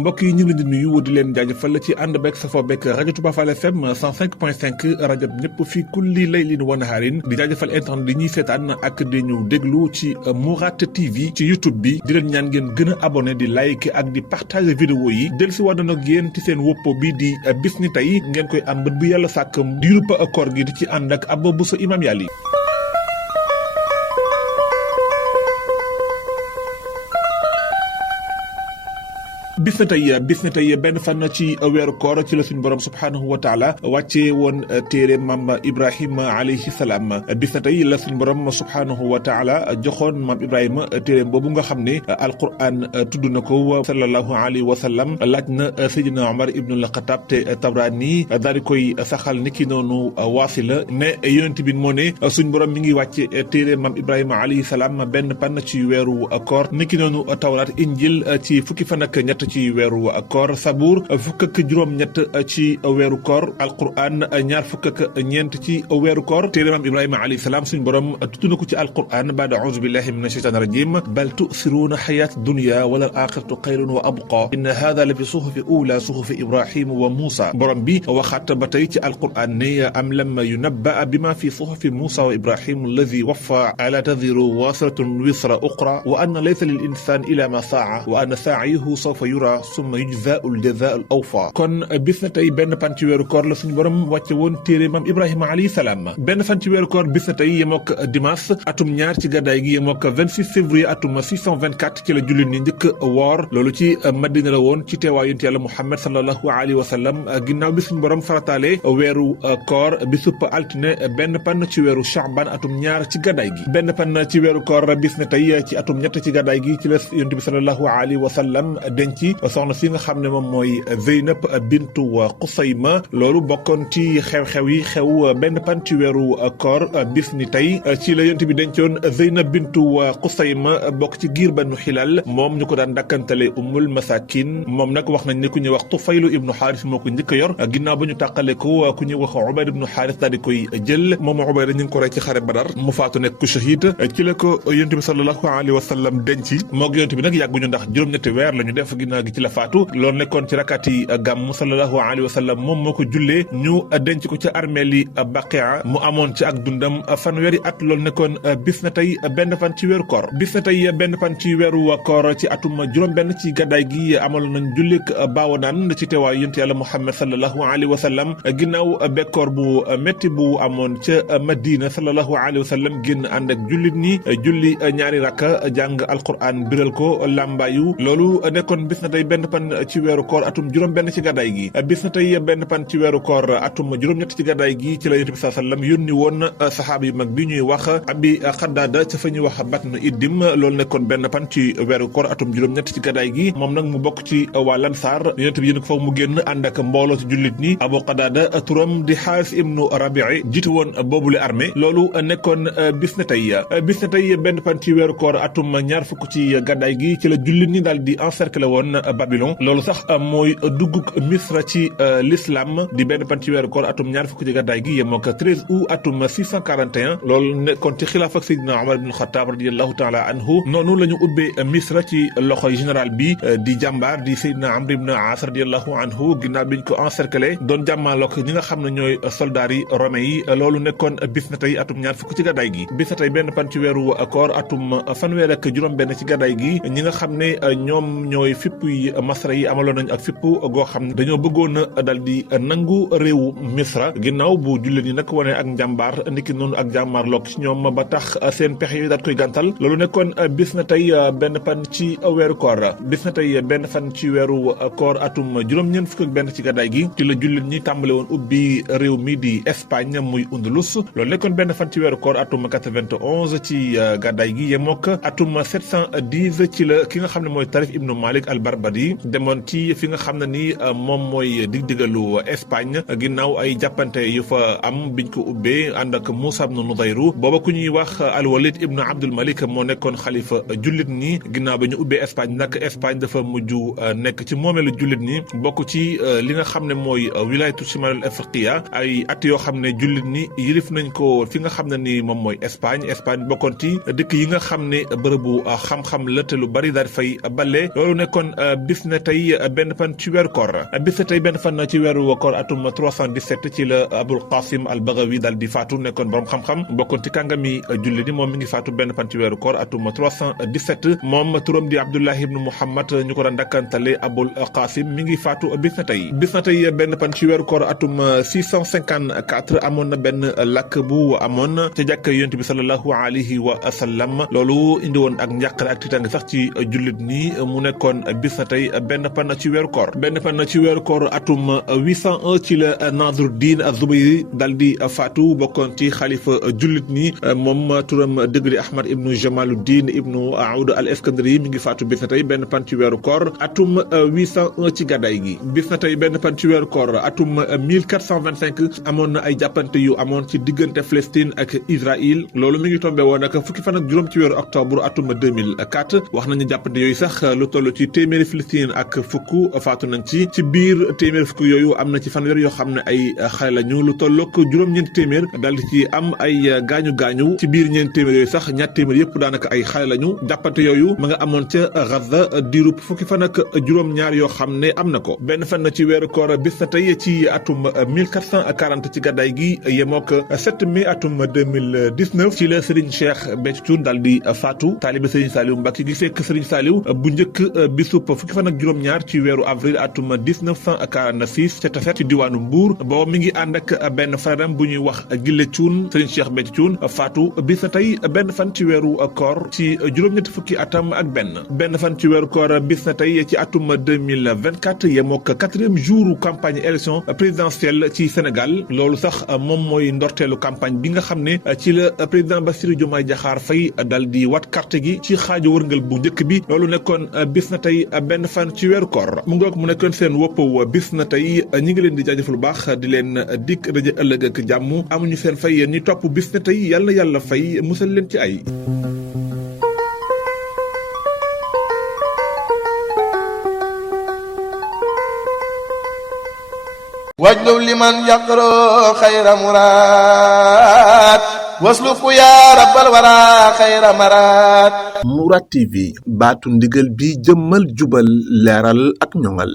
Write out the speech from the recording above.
mbokk yi ñu ngi leen di nuyu di leen jaajëfal ci ànd beeg safoo beeg rajo Touba Fall FM 105.5 rajo ñëpp fii kulli laylin wa nahaarin di jaajëfal internet di ñuy seetaan ak di ñu déglu ci Mourad TV ci YouTube bi di leen ñaan ngeen gën a abonné di like ak di partager vidéo yi del si waat nag yéen ci seen woppo bi di bis ni tey ngeen koy am bët bu yàlla sàkk diirub koor gi di ci ànd ak Abba Bousso Imam Yali. bis na tey benn fan ci weeru koor ci la suñu borom subhaanahu wa taala wàcce woon téere maam Ibrahima alayhi salaam bis na tey la suñu borom subhaanahu wa taala joxoon maam Ibrahima téere boobu nga xam ne alquran tudd na ko sallallahu alayhi wa sallam laaj na Seydina Omar ibnul Xataab te Tabrani daal di koy saxal ni ki noonu Waasila ne yonent bi moo ne suñu borom mi ngi wàcce téere maam Ibrahima alayhi salaam benn fan ci weeru koor ni ki noonu Tawraat Injil ci fukki fan ak ñett ci weeru koor Sabuur fukk ak juróom-ñett ci weeru koor alquran ñaar fukk ak ñeent ci weeru koor téere maam Ibrahima alayhi salaam suñu borom tudd na ko ci alquran baada auzu billahi min ashaytaani rajim bal tu'siruuna xayaat dunya wala al axiratu xayrun wa abqa inna hada la fi suhufi ula suhufi Ibrahima wa Muusa borom bi waxaat ba tey ci alquran ne am lam yunabba bima fi suhufi Muusa wa Ibrahima alladi waffa ala tadiru wasiratun wisra uxra wa anna laysa lil insaan ila ma saa wa anna saayahu sawfa yura summa yujzaa'ul jazaa'ul awfa kon bis na tey benn fan ci weeru koor la suñu borom wàcce woon téere maam Ibrahima alayhi salaam benn fan ci weeru koor bis na tey yemook dimanche atum ñaar ci gàddaay gi yemook 26 février atum 624 ci la jullit ñi njëkk woor loolu ci Madina la woon ci teewaayu yonent Yàlla Muhammad sallallahu alayhi wa sallam ginnaaw bi suñu borom farataale weeru koor bisub altine benn fan ci weeru Sha'ban atum ñaar ci gàddaay gi benn fan ci weeru koor bis na tey ci atum ñett ci gàddaay gi ci la yonent bi sallallahu alayhi wa sallam denc soxna si nga xam ne moom mooy Zeynab bintu Xusayma loolu bokkoon ci xew-xew yi xew benn pan ci weeru koor bis ni tey ci la yonent bi dencoon Zeynab bintu Xusayma bokk ci giir Banu Hilaal moom ñu ko daan dakkantale Ummul Masakin moom nag wax nañ ne ku ñuy wax Tufaylu ibnu Xaaris moo ko njëkk a yor ginnaaw ba ñu tàqale ko ku ñuy wax Ubayda ibnu Xaaris daal di koy jël moom Ubayda ñu ngi ko rey ci xare Badar mu faatu nekk ku shahid ci la ko yonent bi sallallahu alayhi wa sallam denc moog yonent bi nag yàgguñu ndax juróom-ñetti weer la ñu def ginnaaw gi ci la faatu loolu nekkoon ci rakati gàmm sallallahu alayhi wa sallam moom moo ko jullee ñu denc ko ca armeeli Baqia mu amoon ci ak dundam fanweeri at loolu nekkoon bis na tey benn fan ci weeru koor bis na tey benn fan ci weeru koor ci atum juróom-benn ci gàddaay gi amal nañ jullik baawanaan ci teewaayu yonent Yàlla Muhammad sallallahu alayhi wa sallam ginnaaw bekkoor bu métti bu amoon ca Madina sallallahu alayhi wa sallam génn ànd ak jullit ñi julli ñaari rakka jàng alquran biral ko làmbaayu loolu nekkoon bis na tey benn pan ci weeru koor atum juróom-benn ci gàddaay gi bis na tey benn pan ci weeru koor atum juróom-ñett ci gàddaay gi ci la yonent bi sallallahu alayhi wa sallam yónni woon saxaaba yu mag bi ñuy wax Abi Xaddaada ca fa ñuy wax Batn Iddim loolu nekkoon benn pan ci weeru koor atum juróom-ñett ci gàddaay gi moom nag mu bokk ci waa Lansaar yonent bi yéen ko foofu mu génn ànd ak mbooloo ci jullit ñi Abu Xaddaada turam di Xaaris ibnu Rabii jiitu woon boobule armée loolu nekkoon bis na tey benn pan ci weeru koor atum ñaar fukk ci gàddaay gi ci la jullit ñi daal di encercler woon Babylone loolu sax mooy duggug Misra ci l'islam di benn pan ci weeru koor atum ñaar fukk ci gàddaay gi yemoo ko 13 août atum 641 loolu nekkoon ci xilaaf ak Seydina Omar ibn Xataab radiyallahu taala anhu noonu la ñu ubbee Misra ci loxoy général bi di jàmbaar di Seydina Amr ibn Aas radiyallahu anhu ginnaaw bi ñu ko encercler doon jàmmaaloog ñi nga xam ne ñooy soldats yi romains yi loolu nekkoon bis na tey atum ñaar fukk ci gàddaay gi bis na tey benn pan ci weeru koor atum fanweer ak juróom-benn ci gàddaay gi ñi nga xam ne ñoom ñooy fipp yi Masra yi amaloon nañ ak fipp goo xam ne dañoo bëggoon a dal di nangu réewu Misra ginnaaw bu jullit ñi nag wane ak njàmbaar niki noonu ak jàmmaarloog ci ñoom ba tax seen pexe yooyu daal koy gàntal loolu nekkoon bis na tey benn pan ci weeru koor bis na tey benn fan ci weeru koor atum juróom-ñeent fukk ak benn ci gàddaay gi ci la jullit ñi tàmbale woon ubbi réew mi di Espagne muy Undulus loolu nekkoon benn fan ci weeru koor atum 91 ci gàddaay gi yemook atum 710 ci la ki nga xam ne mooy Tarif ibnu Malik al Barbadi demoon ci fi nga xam ne ni moom mooy dig-digalu Espagne ginnaaw ay jàppante yu fa am biñ ko ubbee ànd ak Moussa ibn Nudayru booba ku ñuy wax Al-Walid ibn Abdul Malik moo nekkoon xalifa jullit ñi ginnaaw ba ñu ubbee Espagne nag Espagne dafa mujj nekk ci moomeelu jullit ñi bokk ci li nga xam ne mooy wilayatu shimalul afriqiya ay at yoo xam ne jullit ñi yilif nañ ko fi nga xam ne ni moom mooy Espagne bokkoon ci dëkk yi nga xam ne bërëbu xam-xam la te lu bari daal fay bale loolu nekkoon bis na tey benn fan ci weeru koor bis na tey benn fan ci weeru koor atum 317 ci la Abul Qasim al Baghawi daal di faatu nekkoon borom xam-xam bokkoon ci kàngami jullit ñi moom mi ngi faatu benn fan ci weeru koor atum 317 moom turam di Abdullah ibn Muhammad ñu ko daan dakkantale Abul Qasim mi ngi faatu bis na tey benn fan ci weeru koor atum 654 amoon na benn lakk bu amoon ca jàkk yonent bi sallallahu alayhi wa sallam loolu indi woon ak njàqare ak tiitaange sax ci jullit ni mu nekkoon bis na tey benn fan ci weeru koor atum 801 ci la Nadruddin Az-Zubayri dal di faatu bokkoon ci xalifa jullit ni moom turam dëgg di Ahmad ibnu Jamaluddin ibnu Aoud al-Iskandari mi ngi faatu bis na tey benn fan ci weeru koor atum 801 ci gàddaay gi bis na tey benn fan ci weeru koor atum 1425 amoon na ay jàppante yu amoon ci diggante Palestine ak Israël loolu mi ngi tombé woon ak fukki fan ak juróom ci weeru octobre atum 2004 wax nañu jàppante yooyu sax lu toll ci téeméeri Palestine ak fukk faatu nañ ci biir téeméeri fukk yooyu am na ci fanweer yoo xam ne ay xale lañu lu tollook juróom-ñeenti téeméer daal di ci am ay gaañu ci biir ñeenti téeméer yooyu sax ñaar téeméer yëpp daanaka ay xale lañu jàppante yooyu ma nga amoon ca Gaza diirub fukki fan ak juróom-ñaar yoo xam ne am na ko benn fan ci weeru koor bis na tey ci atum 1440 ci gàddaay gi yemook 7 mai atum 2019 ci la Serigne Cheikh Béthio Thioune daal di faatu taalibe Serigne Saliou Mbacké gi fekk Serigne Saliou bu njëkk bisub fukki fan ak juróom-ñaar ci weeru avril atum 1946 ca Tassette ci diwaanu Mbour booba mi ngi ànd ak benn frère bu ñuy wax Gille Thioune Serigne Cheikh Béthio Thioune faatu bis na tey benn fan ci weeru koor ci juróom-ñetti fukki atam ak benn fan ci weeru koor bis na tey ci atum 2024 yemook 4e jour campagne élection présidentielle ci Sénégal loolu sax moom mooy ndorteelu campagne bi nga xam ne ci la président Bassirou Diomaye Diakhar Faye dal di wat carte gi ci xaaju wërngal bu njëkk bi loolu nekkoon bis na tey benn fan ci weeru koor mu ngoog mu nekkoon seen woppaw bis na tey ñi ngi leen di jaajëfal bu baax di leen dikk rajo ëllëg ak jàmm amuñu seen fay yéen ñi topp bis na tey yàlla na yàlla fay musal leen ci ay wajlu liman yaqra xayra muraad wasluku yaa rabbal wara xayra maraad Mourad TV baatu ndigal bi jëmmal jubal leeral ak ñoŋal